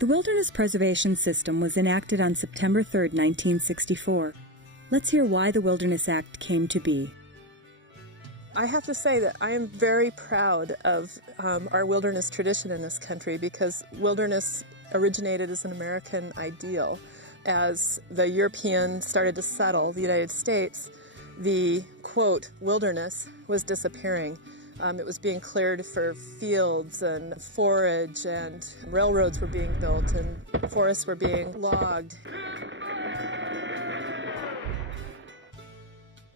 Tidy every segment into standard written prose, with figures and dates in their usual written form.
The Wilderness Preservation System was enacted on September 3, 1964. Let's hear why the Wilderness Act came to be. I have to say that I am very proud of our wilderness tradition in this country, because wilderness originated as an American ideal. As the Europeans started to settle the United States, the, quote, wilderness was disappearing. It was being cleared for fields and forage, and railroads were being built, and forests were being logged.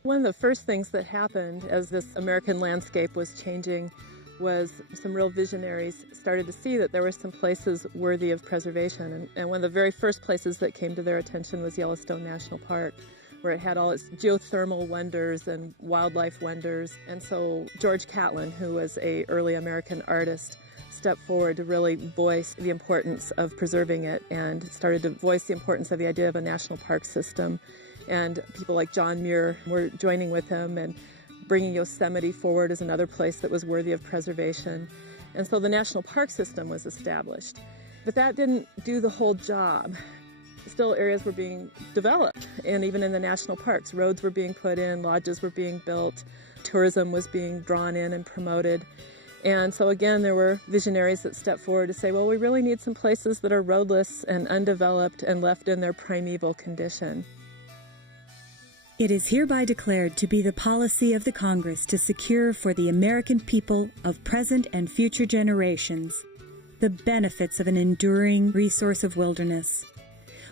One of the first things that happened as this American landscape was changing was some real visionaries started to see that there were some places worthy of preservation. And one of the very first places that came to their attention was Yellowstone National Park, where it had all its geothermal wonders and wildlife wonders. And so George Catlin, who was an early American artist, stepped forward to really voice the importance of preserving it, and started to voice the importance of the idea of a national park system. And people like John Muir were joining with him and bringing Yosemite forward as another place that was worthy of preservation. And so the national park system was established. But that didn't do the whole job. Still, areas were being developed, and even in the national parks, roads were being put in, lodges were being built, tourism was being drawn in and promoted. And so again, there were visionaries that stepped forward to say, well, we really need some places that are roadless and undeveloped and left in their primeval condition. It is hereby declared to be the policy of the Congress to secure for the American people of present and future generations the benefits of an enduring resource of wilderness.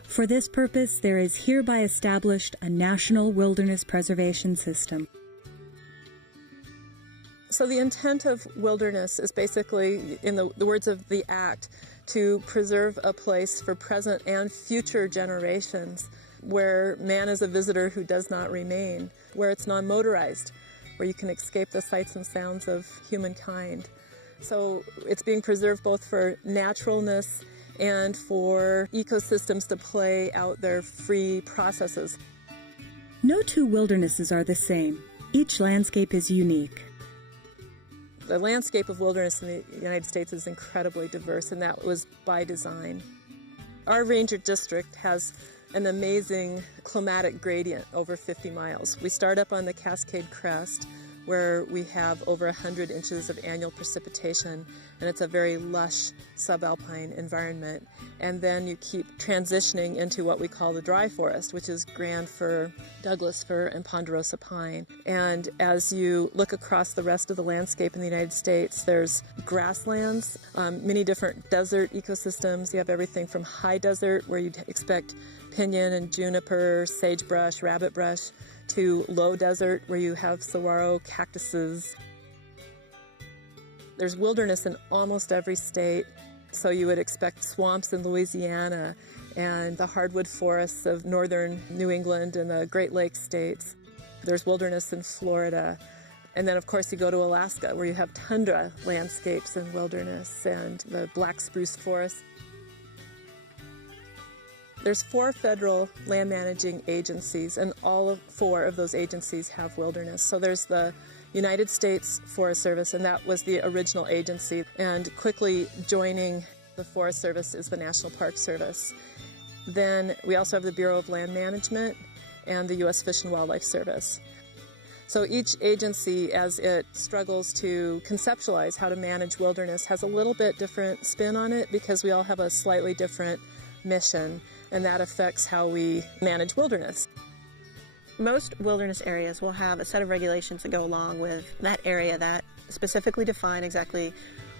For this purpose, there is hereby established a national wilderness preservation system. So the intent of wilderness is basically, in the words of the Act, to preserve a place for present and future generations where man is a visitor who does not remain, where it's non-motorized, where you can escape the sights and sounds of humankind. So it's being preserved both for naturalness and for ecosystems to play out their free processes. No two wildernesses are the same. Each landscape is unique. The landscape of wilderness in the United States is incredibly diverse, and that was by design. Our ranger district has an amazing climatic gradient over 50 miles. We start up on the Cascade Crest, where we have over 100 inches of annual precipitation, and it's a very lush subalpine environment. And then you keep transitioning into what we call the dry forest, which is grand fir, Douglas fir, and ponderosa pine. And as you look across the rest of the landscape in the United States, there's grasslands, many different desert ecosystems. You have everything from high desert, where you'd expect pinyon and juniper, sagebrush, rabbitbrush, to low desert, where you have saguaro, cactuses. There's wilderness in almost every state, so you would expect swamps in Louisiana and the hardwood forests of northern New England and the Great Lakes states. There's wilderness in Florida. And then, of course, you go to Alaska, where you have tundra landscapes and wilderness and the black spruce forest. There's 4 federal land managing agencies, and all 4 of those agencies have wilderness. So there's the United States Forest Service, and that was the original agency. And quickly joining the Forest Service is the National Park Service. Then we also have the Bureau of Land Management and the U.S. Fish and Wildlife Service. So each agency, as it struggles to conceptualize how to manage wilderness, has a little bit different spin on it, because we all have a slightly different mission, and that affects how we manage wilderness. Most wilderness areas will have a set of regulations that go along with that area that specifically define exactly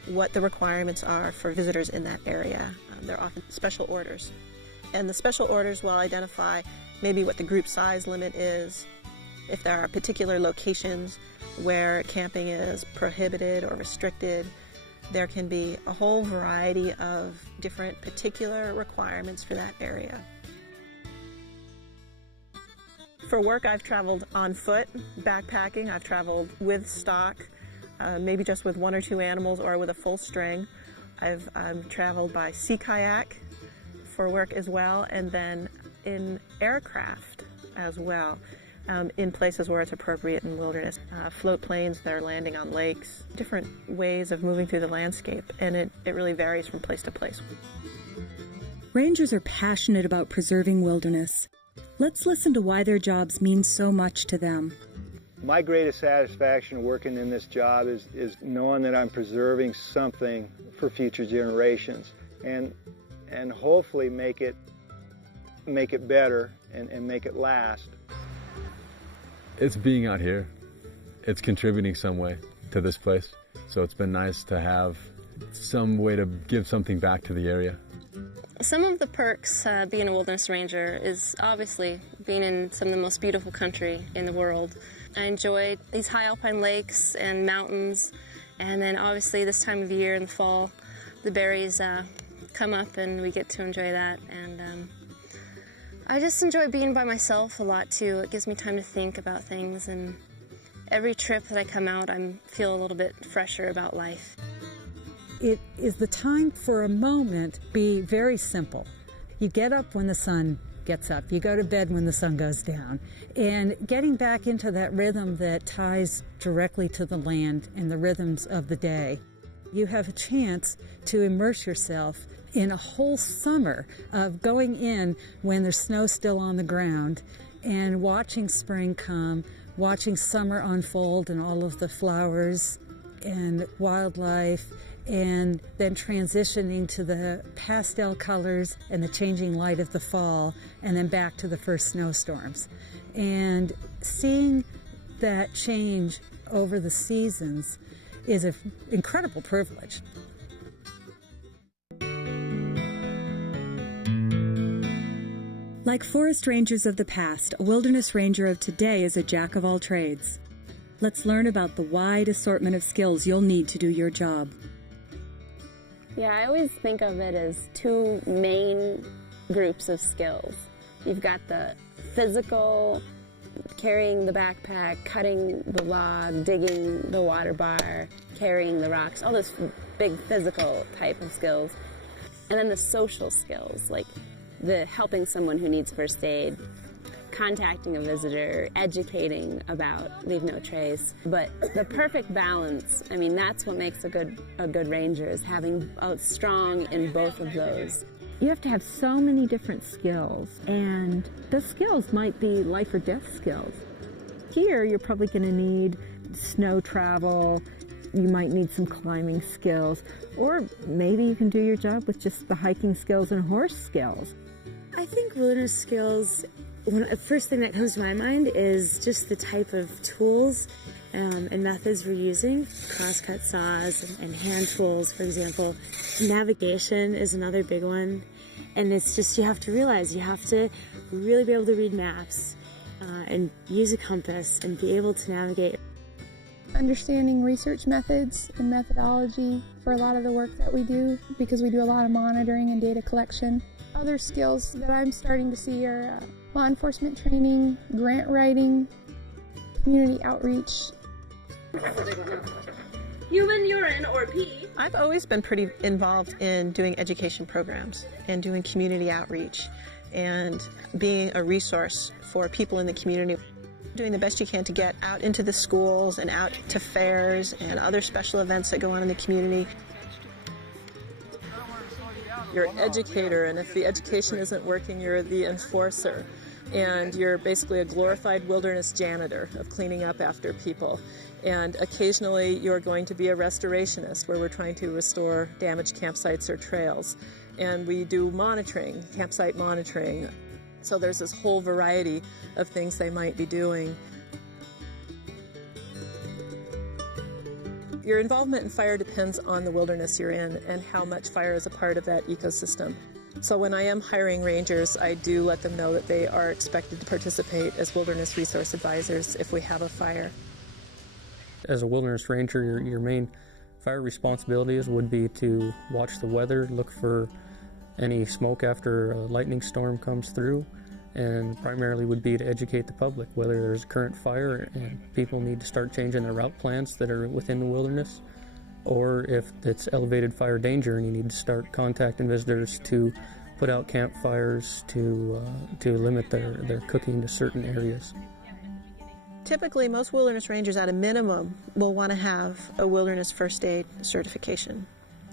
what the requirements are for visitors in that area. They're often special orders. And the special orders will identify maybe what the group size limit is, if there are particular locations where camping is prohibited or restricted. There can be a whole variety of different particular requirements for that area. For work, I've traveled on foot, backpacking. I've traveled with stock, maybe just with 1 or 2 animals or with a full string. I've traveled by sea kayak for work as well, and then in aircraft as well. In places where it's appropriate in wilderness. Float planes that are landing on lakes, different ways of moving through the landscape, and it really varies from place to place. Rangers are passionate about preserving wilderness. Let's listen to why their jobs mean so much to them. My greatest satisfaction working in this job is knowing that I'm preserving something for future generations and hopefully make it better and make it last. It's being out here. It's contributing some way to this place. So it's been nice to have some way to give something back to the area. Some of the perks being a wilderness ranger is obviously being in some of the most beautiful country in the world. I enjoy these high alpine lakes and mountains, and then obviously this time of year in the fall, the berries come up and we get to enjoy that. And I just enjoy being by myself a lot too. It gives me time to think about things, and every trip that I come out, I feel a little bit fresher about life. It is the time for a moment be very simple. You get up when the sun gets up. You go to bed when the sun goes down. And getting back into that rhythm that ties directly to the land and the rhythms of the day. You have a chance to immerse yourself in a whole summer of going in when there's snow still on the ground and watching spring come, watching summer unfold and all of the flowers and wildlife, and then transitioning to the pastel colors and the changing light of the fall, and then back to the first snowstorms. And seeing that change over the seasons is an incredible privilege. Like forest rangers of the past, a wilderness ranger of today is a jack of all trades. Let's learn about the wide assortment of skills you'll need to do your job. Yeah, I always think of it as two main groups of skills. You've got the physical, carrying the backpack, cutting the log, digging the water bar, carrying the rocks, all those big physical type of skills. And then the social skills, like the helping someone who needs first aid, contacting a visitor, educating about Leave No Trace. But the perfect balance, I mean, that's what makes a good ranger, is having a strong in both of those. You have to have so many different skills, and the skills might be life or death skills. Here, you're probably going to need snow travel, you might need some climbing skills, or maybe you can do your job with just the hiking skills and horse skills. I think wilderness skills, the first thing that comes to my mind is just the type of tools and methods we're using. Crosscut saws and hand tools, for example. Navigation is another big one. And it's just, you have to realize, you have to really be able to read maps and use a compass and be able to navigate. Understanding research methods and methodology for a lot of the work that we do, because we do a lot of monitoring and data collection. Other skills that I'm starting to see are law enforcement training, grant writing, community outreach. Human urine or pee. I've always been pretty involved in doing education programs and doing community outreach and being a resource for people in the community. Doing the best you can to get out into the schools and out to fairs and other special events that go on in the community. You're an educator, and if the education isn't working, you're the enforcer. And you're basically a glorified wilderness janitor of cleaning up after people. And occasionally you're going to be a restorationist, where we're trying to restore damaged campsites or trails. And we do monitoring, campsite monitoring. So there's this whole variety of things they might be doing. Your involvement in fire depends on the wilderness you're in and how much fire is a part of that ecosystem. So when I am hiring rangers, I do let them know that they are expected to participate as wilderness resource advisors if we have a fire. As a wilderness ranger, your main fire responsibilities would be to watch the weather, look for any smoke after a lightning storm comes through, and primarily would be to educate the public whether there's a current fire and people need to start changing their route plans that are within the wilderness, or if it's elevated fire danger and you need to start contacting visitors to put out campfires to limit their cooking to certain areas. Typically, most wilderness rangers at a minimum will want to have a wilderness first aid certification.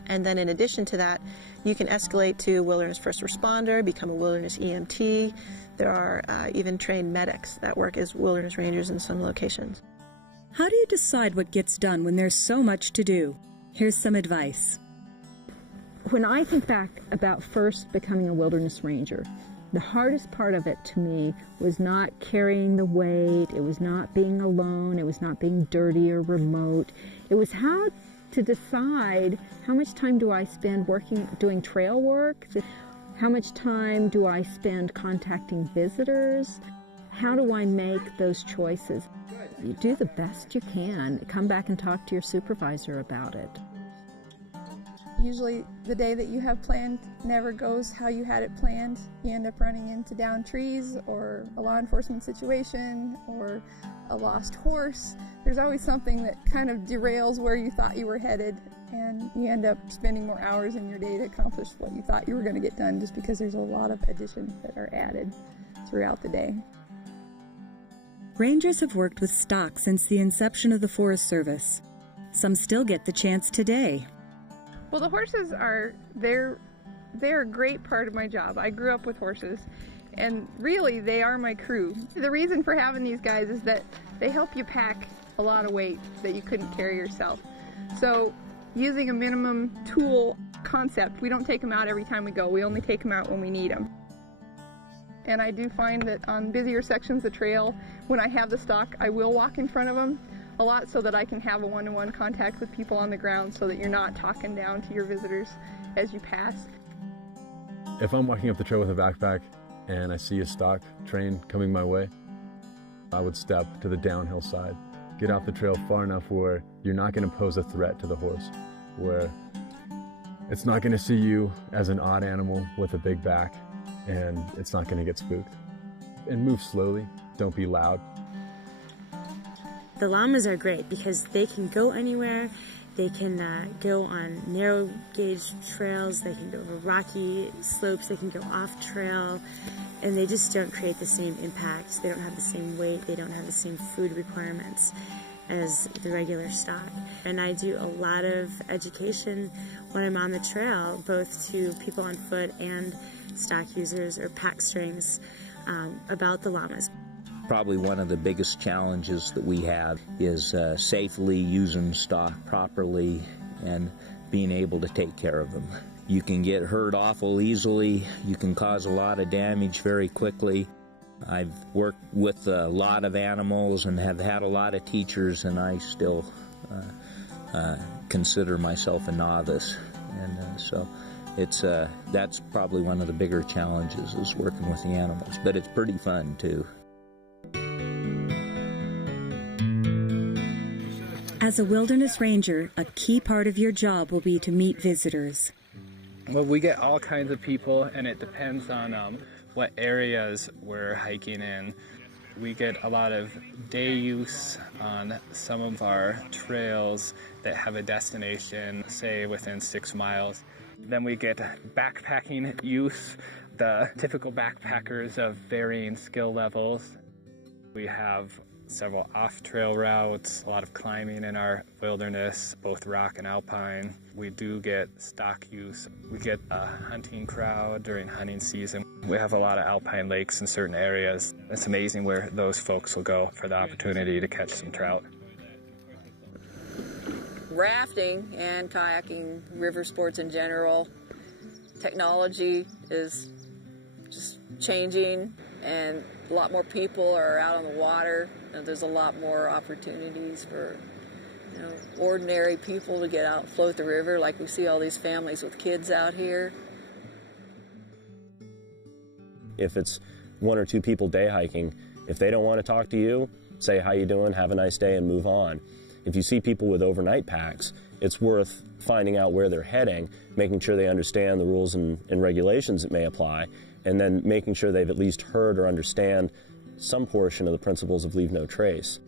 And then in addition to that, you can escalate to wilderness first responder, become a wilderness EMT. There are even trained medics that work as wilderness rangers in some locations. How do you decide what gets done when there's so much to do? Here's some advice. When I think back about first becoming a wilderness ranger, the hardest part of it to me was not carrying the weight, it was not being alone, it was not being dirty or remote. It was how to decide how much time do I spend doing trail work, how much time do I spend contacting visitors, how do I make those choices? You do the best you can. Come back and talk to your supervisor about it. Usually the day that you have planned never goes how you had it planned. You end up running into downed trees or a law enforcement situation or a lost horse. There's always something that kind of derails where you thought you were headed, and you end up spending more hours in your day to accomplish what you thought you were going to get done just because there's a lot of additions that are added throughout the day. Rangers have worked with stock since the inception of the Forest Service. Some still get the chance today. Well, the horses they're a great part of my job. I grew up with horses, and really they are my crew. The reason for having these guys is that they help you pack a lot of weight that you couldn't carry yourself. So using a minimum tool concept, we don't take them out every time we go. We only take them out when we need them. And I do find that on busier sections of trail, when I have the stock, I will walk in front of them a lot so that I can have a one-to-one contact with people on the ground so that you're not talking down to your visitors as you pass. If I'm walking up the trail with a backpack and I see a stock train coming my way, I would step to the downhill side, get off the trail far enough where you're not going to pose a threat to the horse, where it's not going to see you as an odd animal with a big back, and it's not going to get spooked. And move slowly, don't be loud. The llamas are great because they can go anywhere. They can go on narrow gauge trails, they can go over rocky slopes, they can go off trail, and they just don't create the same impact. They don't have the same weight, they don't have the same food requirements as the regular stock. And I do a lot of education when I'm on the trail, both to people on foot and stock users or pack strings about the llamas. Probably one of the biggest challenges that we have is safely using stock properly and being able to take care of them. You can get hurt awful easily. You can cause a lot of damage very quickly. I've worked with a lot of animals and have had a lot of teachers, and I still consider myself a novice. And so that's probably one of the bigger challenges is working with the animals, but it's pretty fun too. As a wilderness ranger, a key part of your job will be to meet visitors. Well, we get all kinds of people, and it depends on what areas we're hiking in. We get a lot of day use on some of our trails that have a destination, say within 6 miles. Then we get backpacking use, the typical backpackers of varying skill levels. We have several off-trail routes, a lot of climbing in our wilderness, both rock and alpine. We do get stock use. We get a hunting crowd during hunting season. We have a lot of alpine lakes in certain areas. It's amazing where those folks will go for the opportunity to catch some trout. Rafting and kayaking, river sports in general, technology is just changing, and a lot more people are out on the water. And there's a lot more opportunities for ordinary people to get out and float the river, like we see all these families with kids out here. If it's 1 or 2 people day hiking, if they don't want to talk to you, say how you doing, have a nice day, and move on. If you see people with overnight packs, it's worth finding out where they're heading, making sure they understand the rules and regulations that may apply, and then making sure they've at least heard or understand some portion of the principles of leave no trace.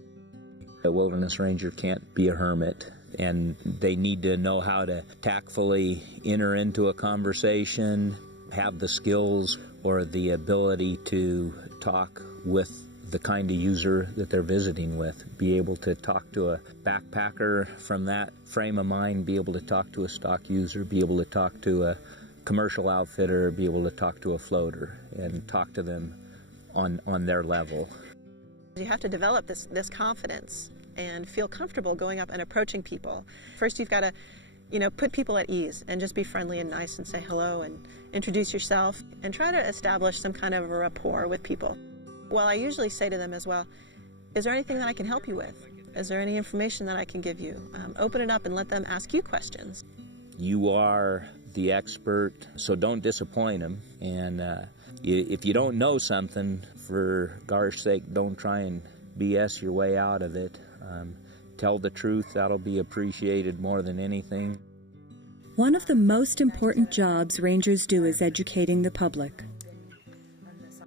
A wilderness ranger can't be a hermit, and they need to know how to tactfully enter into a conversation, have the skills or the ability to talk with the kind of user that they're visiting with. Be able to talk to a backpacker from that frame of mind, be able to talk to a stock user, be able to talk to a commercial outfitter, be able to talk to a floater, and talk to them on their level. You have to develop this confidence and feel comfortable going up and approaching people. First, you've got to, put people at ease and just be friendly and nice and say hello and introduce yourself and try to establish some kind of a rapport with people. Well, I usually say to them as well, is there anything that I can help you with? Is there any information that I can give you? Open it up and let them ask you questions. You are the expert, so don't disappoint them. And if you don't know something, for gosh sake, don't try and BS your way out of it. Tell the truth. That'll be appreciated more than anything. One of the most important jobs rangers do is educating the public.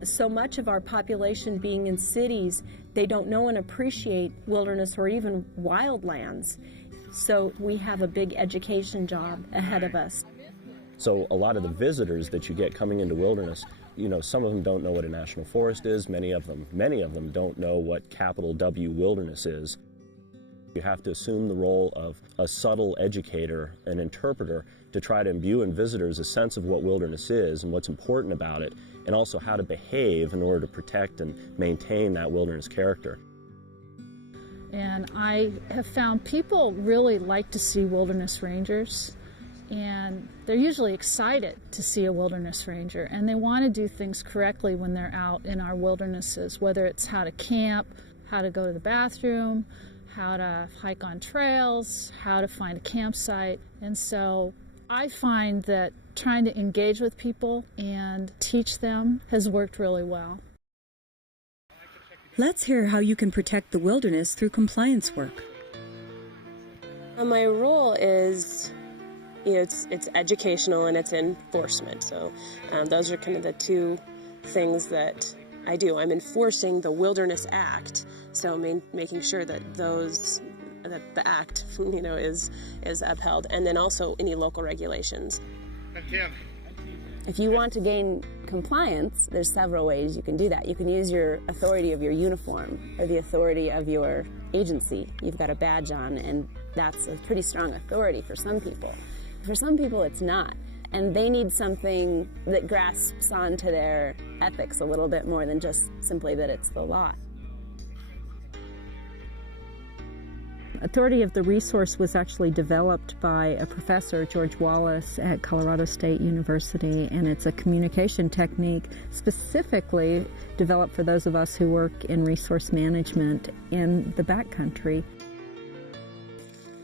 So much of our population being in cities, they don't know and appreciate wilderness or even wildlands. So we have a big education job ahead of us. So a lot of the visitors that you get coming into wilderness, some of them don't know what a national forest is. Many of them don't know what capital W wilderness is. You have to assume the role of a subtle educator, an interpreter, to try to imbue in visitors a sense of what wilderness is and what's important about it, and also how to behave in order to protect and maintain that wilderness character. And I have found people really like to see wilderness rangers, and they're usually excited to see a wilderness ranger, and they want to do things correctly when they're out in our wildernesses, whether it's how to camp, how to go to the bathroom, how to hike on trails, how to find a campsite. And so I find that trying to engage with people and teach them has worked really well. Let's hear how you can protect the wilderness through compliance work. My role is, it's educational and it's enforcement. So those are kind of the two things that I do. I'm enforcing the Wilderness Act, so making sure that the act, is upheld, and then also any local regulations. If you want to gain compliance, there's several ways you can do that. You can use your authority of your uniform or the authority of your agency. You've got a badge on, and that's a pretty strong authority for some people. For some people, it's not. And they need something that grasps onto their ethics a little bit more than just simply that it's the law. Authority of the resource was actually developed by a professor, George Wallace, at Colorado State University, and it's a communication technique specifically developed for those of us who work in resource management in the backcountry.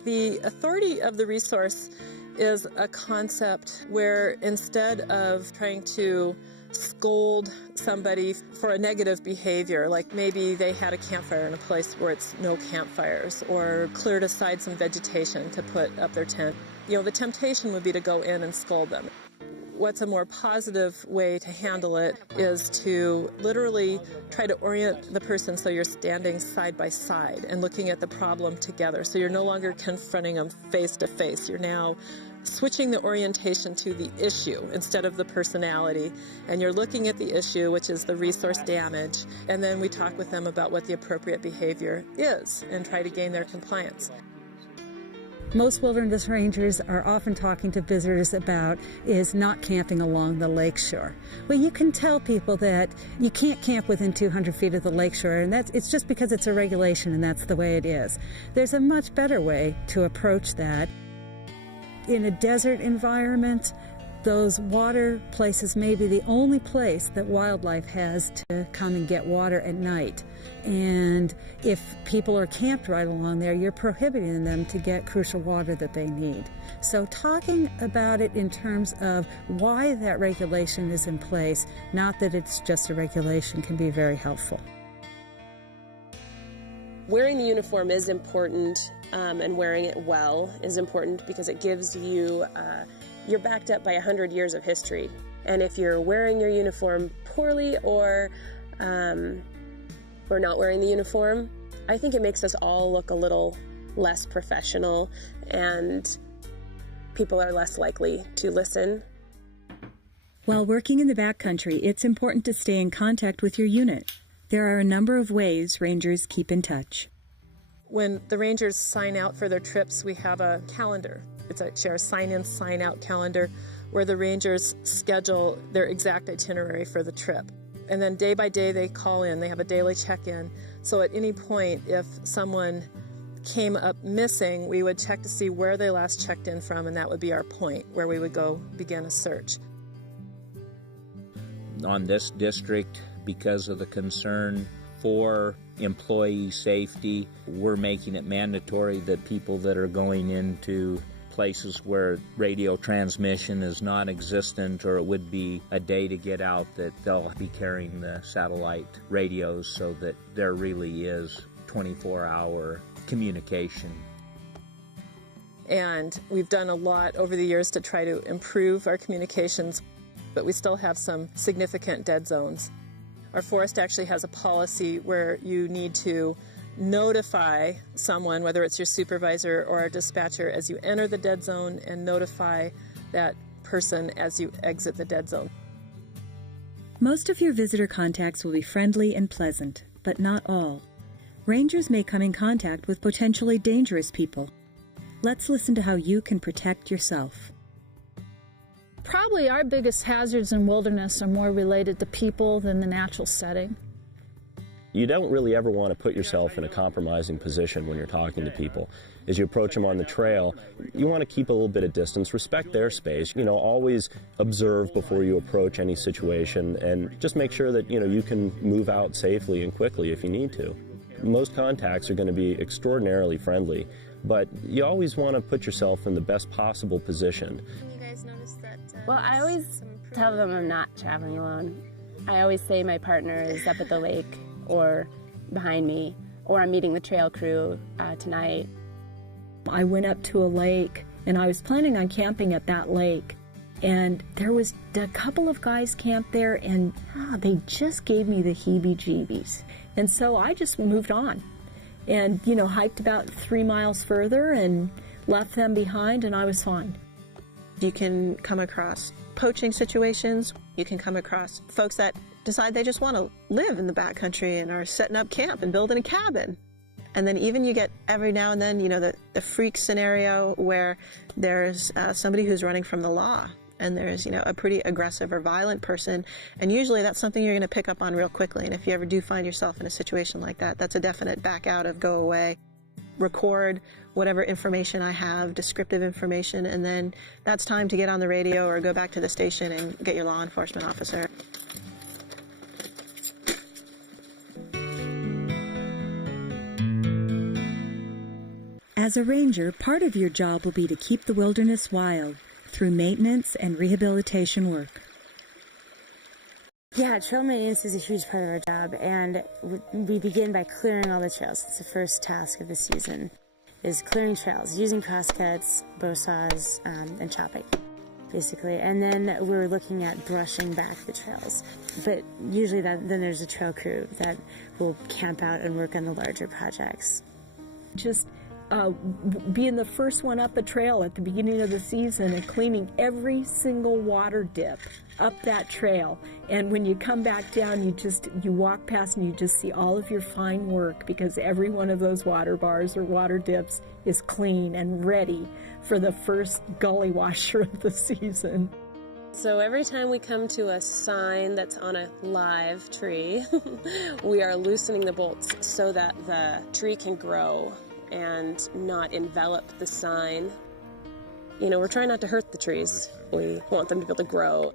The authority of the resource is a concept where instead of trying to scold somebody for a negative behavior, like maybe they had a campfire in a place where it's no campfires, or cleared aside some vegetation to put up their tent, the temptation would be to go in and scold them. What's a more positive way to handle it is to literally try to orient the person so you're standing side by side and looking at the problem together. So you're no longer confronting them face to face. You're now switching the orientation to the issue instead of the personality. And you're looking at the issue, which is the resource damage. And then we talk with them about what the appropriate behavior is and try to gain their compliance. Most wilderness rangers are often talking to visitors about is not camping along the lakeshore. Well, you can tell people that you can't camp within 200 feet of the lakeshore, and it's just because it's a regulation and that's the way it is. There's a much better way to approach that. In a desert environment, those water places may be the only place that wildlife has to come and get water at night. And if people are camped right along there, you're prohibiting them to get crucial water that they need. So talking about it in terms of why that regulation is in place, not that it's just a regulation, can be very helpful. Wearing the uniform is important, and wearing it well is important because it gives you you're backed up by 100 years of history. And if you're wearing your uniform poorly or not wearing the uniform, I think it makes us all look a little less professional, and people are less likely to listen. While working in the backcountry, it's important to stay in contact with your unit. There are a number of ways rangers keep in touch. When the rangers sign out for their trips, we have a calendar. It's actually our sign-in, sign-out calendar where the rangers schedule their exact itinerary for the trip. And then day by day they call in. They have a daily check-in. So at any point, if someone came up missing, we would check to see where they last checked in from, and that would be our point where we would go begin a search. On this district, because of the concern for employee safety, we're making it mandatory that people that are going into places where radio transmission is non-existent, or it would be a day to get out, that they'll be carrying the satellite radios so that there really is 24-hour communication. And we've done a lot over the years to try to improve our communications, but we still have some significant dead zones. Our forest actually has a policy where you need to notify someone, whether it's your supervisor or a dispatcher, as you enter the dead zone, and notify that person as you exit the dead zone. Most of your visitor contacts will be friendly and pleasant, but not all. Rangers may come in contact with potentially dangerous people. Let's listen to how you can protect yourself. Probably our biggest hazards in wilderness are more related to people than the natural setting. You don't really ever want to put yourself in a compromising position when you're talking to people. As you approach them on the trail, you want to keep a little bit of distance, respect their space, always observe before you approach any situation, and just make sure that, you can move out safely and quickly if you need to. Most contacts are going to be extraordinarily friendly, but you always want to put yourself in the best possible position. You guys notice that? Well, I always tell them I'm not traveling alone. I always say my partner is up at the lake or behind me, or I'm meeting the trail crew tonight. I went up to a lake, and I was planning on camping at that lake, and there was a couple of guys camped there, and they just gave me the heebie-jeebies. And so I just moved on and, hiked about 3 miles further and left them behind, and I was fine. You can come across poaching situations. You can come across folks that decide they just want to live in the backcountry and are setting up camp and building a cabin. And then even you get every now and then, the freak scenario where there's somebody who's running from the law, and there's, a pretty aggressive or violent person. And usually that's something you're going to pick up on real quickly. And if you ever do find yourself in a situation like that, that's a definite back out of, go away. Record whatever information I have, descriptive information, and then that's time to get on the radio or go back to the station and get your law enforcement officer. As a ranger, part of your job will be to keep the wilderness wild through maintenance and rehabilitation work. Yeah, trail maintenance is a huge part of our job, and we begin by clearing all the trails. It's the first task of the season, is clearing trails, using crosscuts, bow saws, and chopping, basically. And then we're looking at brushing back the trails. But usually then there's a trail crew that will camp out and work on the larger projects. Just being the first one up the trail at the beginning of the season and cleaning every single water dip up that trail. And when you come back down, you walk past and you just see all of your fine work, because every one of those water bars or water dips is clean and ready for the first gully washer of the season. So every time we come to a sign that's on a live tree, we are loosening the bolts so that the tree can grow and not envelop the sign. We're trying not to hurt the trees. We want them to be able to grow.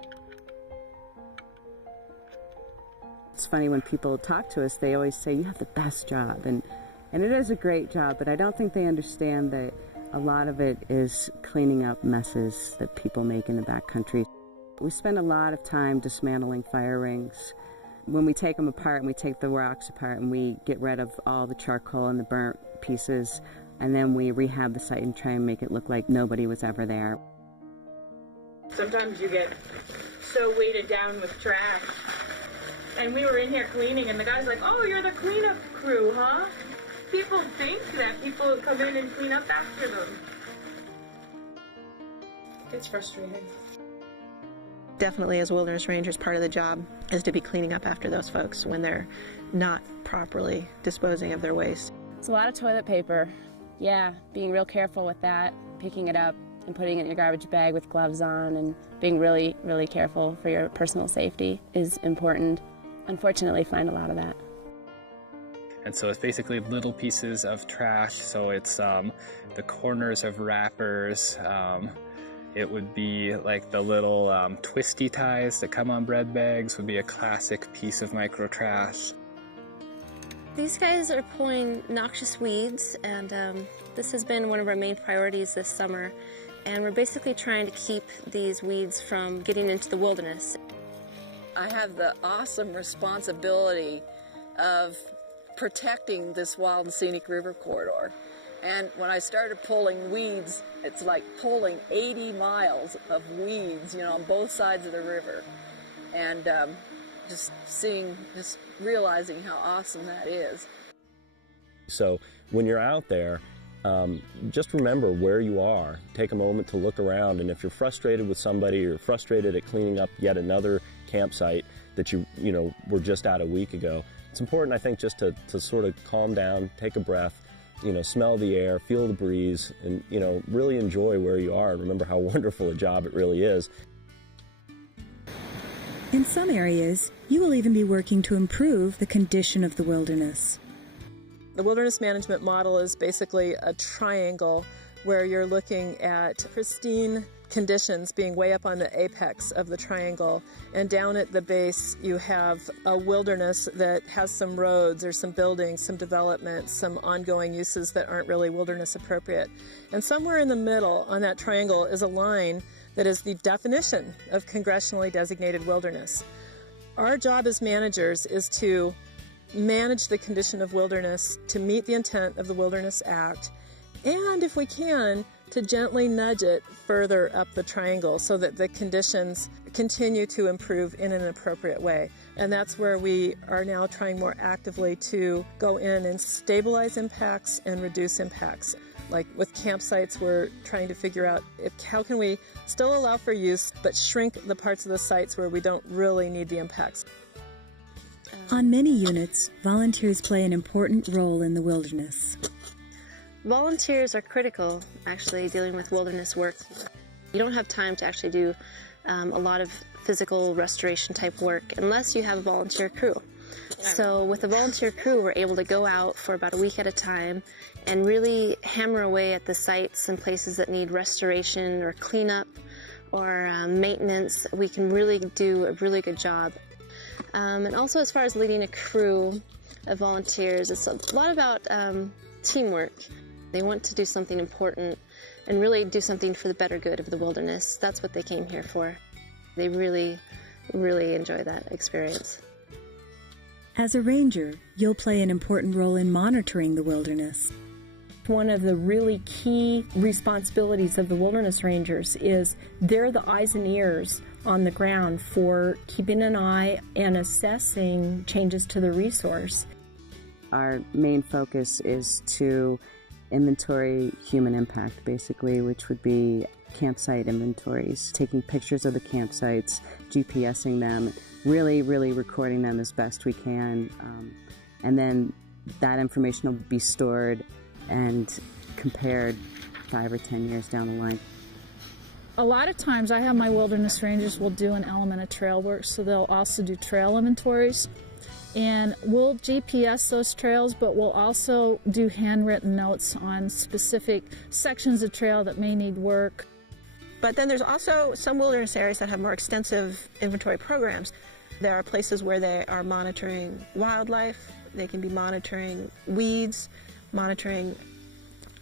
It's funny when people talk to us, they always say, you have the best job. And it is a great job, but I don't think they understand that a lot of it is cleaning up messes that people make in the backcountry. We spend a lot of time dismantling fire rings. When we take them apart and we take the rocks apart and we get rid of all the charcoal and the burnt pieces, and then we rehab the site and try and make it look like nobody was ever there. Sometimes you get so weighted down with trash. And we were in here cleaning, and the guy's like, oh, you're the cleanup crew, huh? People think that people come in and clean up after them. It's frustrating. Definitely, as wilderness rangers, part of the job is to be cleaning up after those folks when they're not properly disposing of their waste. It's a lot of toilet paper. Yeah, being real careful with that, picking it up and putting it in your garbage bag with gloves on, and being really, really careful for your personal safety is important. Unfortunately, find a lot of that. And so it's basically little pieces of trash. So it's the corners of wrappers. It would be like the little twisty ties that come on bread bags would be a classic piece of micro trash. These guys are pulling noxious weeds, and this has been one of our main priorities this summer. And we're basically trying to keep these weeds from getting into the wilderness. I have the awesome responsibility of protecting this wild and scenic river corridor. And when I started pulling weeds, it's like pulling 80 miles of weeds, on both sides of the river. And just realizing how awesome that is. So when you're out there, just remember where you are. Take a moment to look around, and if you're frustrated with somebody, or you're frustrated at cleaning up yet another campsite that you were just at a week ago, it's important, I think, just to sort of calm down, take a breath, smell the air, feel the breeze, and, really enjoy where you are, and remember how wonderful a job it really is. In some areas, you will even be working to improve the condition of the wilderness. The wilderness management model is basically a triangle where you're looking at pristine conditions being way up on the apex of the triangle, and down at the base you have a wilderness that has some roads or some buildings, some development, some ongoing uses that aren't really wilderness appropriate. And somewhere in the middle on that triangle is a line that is the definition of congressionally designated wilderness. Our job as managers is to manage the condition of wilderness to meet the intent of the Wilderness Act, and if we can, to gently nudge it further up the triangle so that the conditions continue to improve in an appropriate way. And that's where we are now trying more actively to go in and stabilize impacts and reduce impacts. Like with campsites, we're trying to figure out how can we still allow for use but shrink the parts of the sites where we don't really need the impacts. On many units, volunteers play an important role in the wilderness. Volunteers are critical, actually, dealing with wilderness work. You don't have time to actually do a lot of physical restoration type work unless you have a volunteer crew. So with a volunteer crew, we're able to go out for about a week at a time and really hammer away at the sites and places that need restoration or cleanup or maintenance. We can really do a really good job. And also, as far as leading a crew of volunteers, it's a lot about teamwork. They want to do something important and really do something for the better good of the wilderness. That's what they came here for. They really, really enjoy that experience. As a ranger, you'll play an important role in monitoring the wilderness. One of the really key responsibilities of the wilderness rangers is they're the eyes and ears on the ground for keeping an eye and assessing changes to the resource. Our main focus is to inventory human impact, basically, which would be campsite inventories, taking pictures of the campsites, GPSing them, really recording them as best we can, and then that information will be stored and compared 5 or 10 years down the line. A lot of times I have my wilderness rangers will do an element of trail work, so they'll also do trail inventories. And we'll GPS those trails, but we'll also do handwritten notes on specific sections of trail that may need work. But then there's also some wilderness areas that have more extensive inventory programs. There are places where they are monitoring wildlife. They can be monitoring weeds, monitoring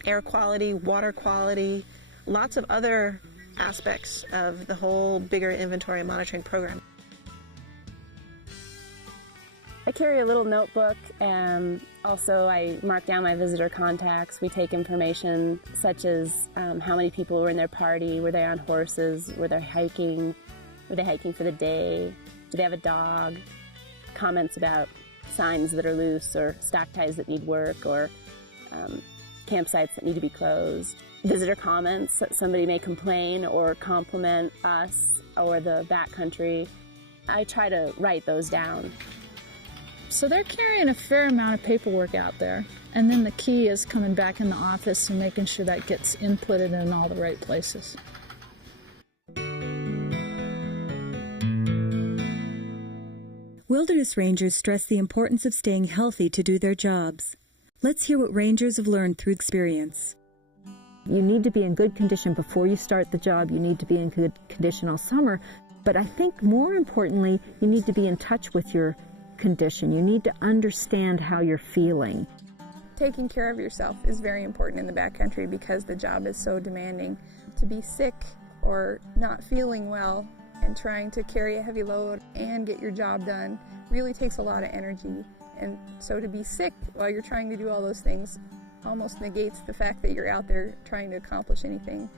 air quality, water quality, lots of other aspects of the whole bigger inventory and monitoring program. I carry a little notebook, and also I mark down my visitor contacts. We take information such as how many people were in their party, were they on horses, were they hiking for the day, do they have a dog, comments about signs that are loose or stock ties that need work or campsites that need to be closed. visitor comments. Somebody may complain or compliment us or the backcountry. I try to write those down. So they're carrying a fair amount of paperwork out there. And then the key is coming back in the office and making sure that gets inputted in all the right places. Wilderness rangers stress the importance of staying healthy to do their jobs. Let's hear what rangers have learned through experience. You need to be in good condition before you start the job. You need to be in good condition all summer. But I think more importantly, you need to be in touch with your condition. You need to understand how you're feeling. Taking care of yourself is very important in the backcountry because the job is so demanding. To be sick or not feeling well and trying to carry a heavy load and get your job done really takes a lot of energy. And so to be sick while you're trying to do all those things almost negates the fact that you're out there trying to accomplish anything.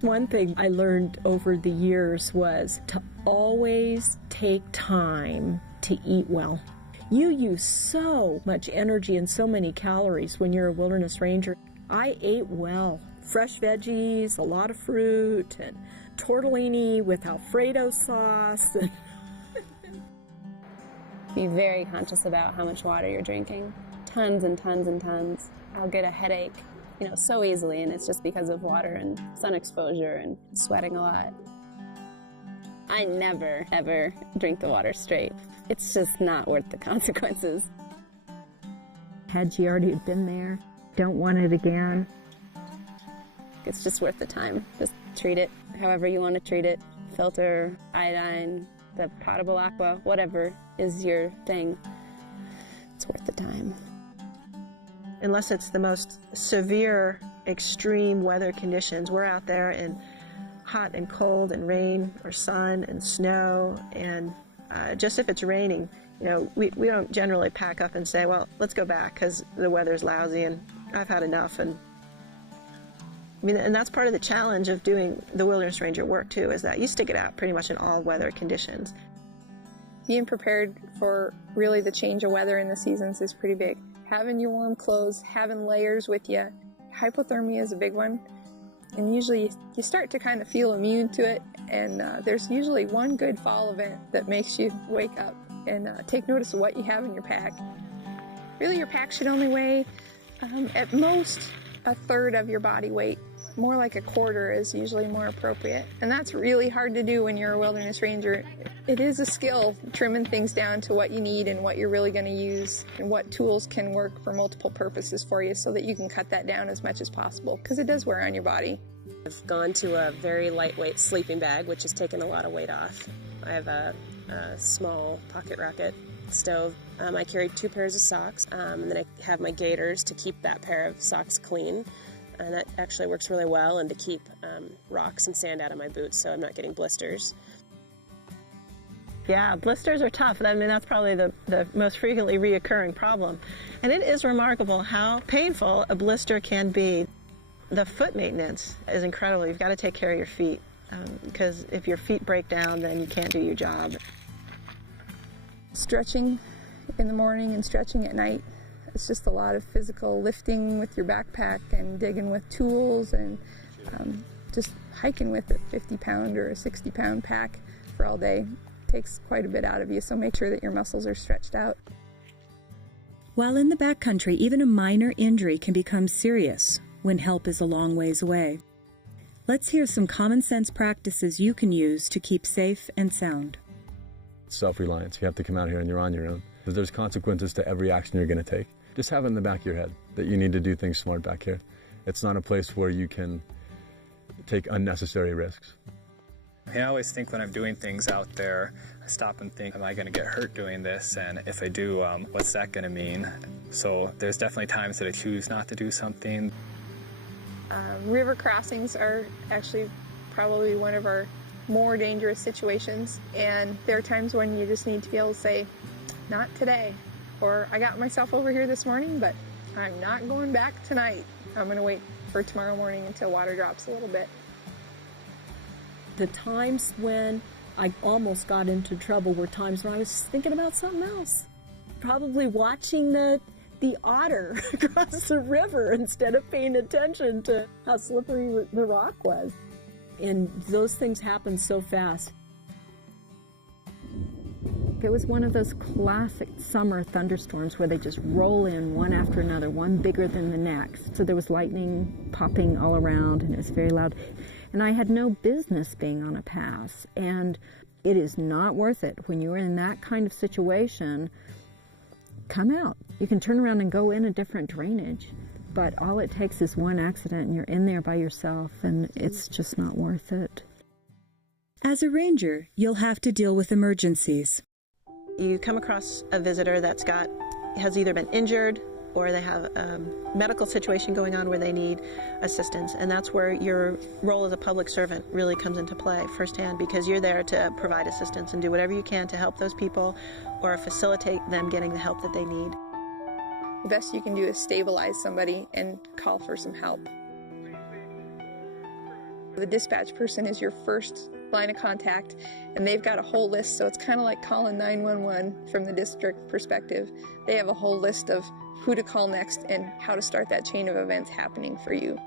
One thing I learned over the years was to always take time to eat well. You use so much energy and so many calories when you're a wilderness ranger. I ate well. Fresh veggies, a lot of fruit, and tortellini with Alfredo sauce. Be very conscious about how much water you're drinking. Tons and tons and tons. I'll get a headache, so easily, and it's just because of water and sun exposure and sweating a lot. I never, ever drink the water straight. It's just not worth the consequences. Had you already been there? Don't want it again? It's just worth the time. Just treat it however you want to treat it. Filter, iodine, the potable aqua, whatever is your thing. It's worth the time. Unless it's the most severe, extreme weather conditions, we're out there in hot and cold and rain or sun and snow, and just if it's raining, we don't generally pack up and say, well, let's go back because the weather's lousy and I've had enough. And that's part of the challenge of doing the wilderness ranger work too, is that you stick it out pretty much in all weather conditions. Being prepared for really the change of weather in the seasons is pretty big. Having your warm clothes, having layers with you. Hypothermia is a big one. And usually you start to kind of feel immune to it. And there's usually one good fall event that makes you wake up and take notice of what you have in your pack. Really, your pack should only weigh at most a third of your body weight. More like a quarter is usually more appropriate. And that's really hard to do when you're a wilderness ranger. It is a skill, trimming things down to what you need and what you're really going to use and what tools can work for multiple purposes for you so that you can cut that down as much as possible because it does wear on your body. I've gone to a very lightweight sleeping bag, which has taken a lot of weight off. I have a small pocket rocket stove. I carry 2 pairs of socks, and then I have my gaiters to keep that pair of socks clean. And that actually works really well, and to keep rocks and sand out of my boots so I'm not getting blisters. Yeah, blisters are tough. That's probably the most frequently reoccurring problem. And it is remarkable how painful a blister can be. The foot maintenance is incredible. You've got to take care of your feet because if your feet break down, then you can't do your job. Stretching in the morning and stretching at night. It's just a lot of physical lifting with your backpack and digging with tools and just hiking with a 50-pound or a 60-pound pack for all day. Takes quite a bit out of you, so make sure that your muscles are stretched out. While in the backcountry, even a minor injury can become serious when help is a long ways away. Let's hear some common sense practices you can use to keep safe and sound. Self-reliance. You have to come out here and you're on your own. There's consequences to every action you're going to take. Just have it in the back of your head that you need to do things smart back here. It's not a place where you can take unnecessary risks. I always think when I'm doing things out there, I stop and think, am I going to get hurt doing this? And if I do, what's that going to mean? So there's definitely times that I choose not to do something. River crossings are actually probably one of our more dangerous situations. And there are times when you just need to be able to say, not today. Or I got myself over here this morning, but I'm not going back tonight. I'm going to wait for tomorrow morning until water drops a little bit. The times when I almost got into trouble were times when I was thinking about something else. Probably watching the the otter across the river instead of paying attention to how slippery the rock was. And those things happen so fast. It was one of those classic summer thunderstorms where they just roll in one after another, one bigger than the next. So there was lightning popping all around, and it was very loud. And I had no business being on a pass. And it is not worth it. When you're in that kind of situation, come out. You can turn around and go in a different drainage. But all it takes is one accident, and you're in there by yourself, and it's just not worth it. As a ranger, you'll have to deal with emergencies. You come across a visitor that's has either been injured or they have a medical situation going on where they need assistance, and that's where your role as a public servant really comes into play firsthand, because you're there to provide assistance and do whatever you can to help those people or facilitate them getting the help that they need. The best you can do is stabilize somebody and call for some help. The dispatch person is your first line of contact, and they've got a whole list, so it's kind of like calling 911 from the district perspective. They have a whole list of who to call next and how to start that chain of events happening for you.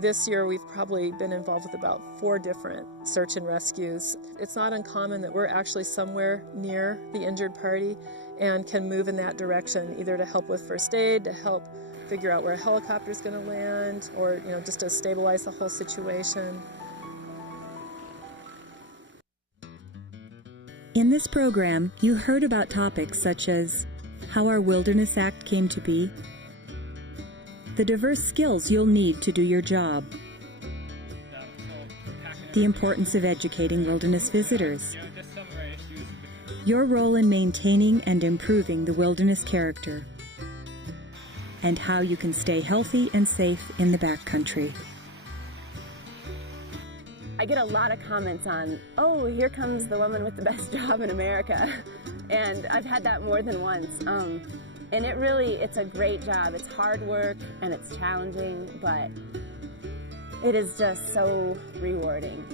This year we've probably been involved with about 4 different search and rescues. It's not uncommon that we're actually somewhere near the injured party and can move in that direction, either to help with first aid, to help figure out where a helicopter is going to land, or just to stabilize the whole situation. In this program, you heard about topics such as how our Wilderness Act came to be, the diverse skills you'll need to do your job, the importance of educating wilderness visitors, your role in maintaining and improving the wilderness character, and how you can stay healthy and safe in the backcountry. I get a lot of comments on, oh, here comes the woman with the best job in America. And I've had that more than once. And it's a great job. It's hard work and it's challenging, but it is just so rewarding.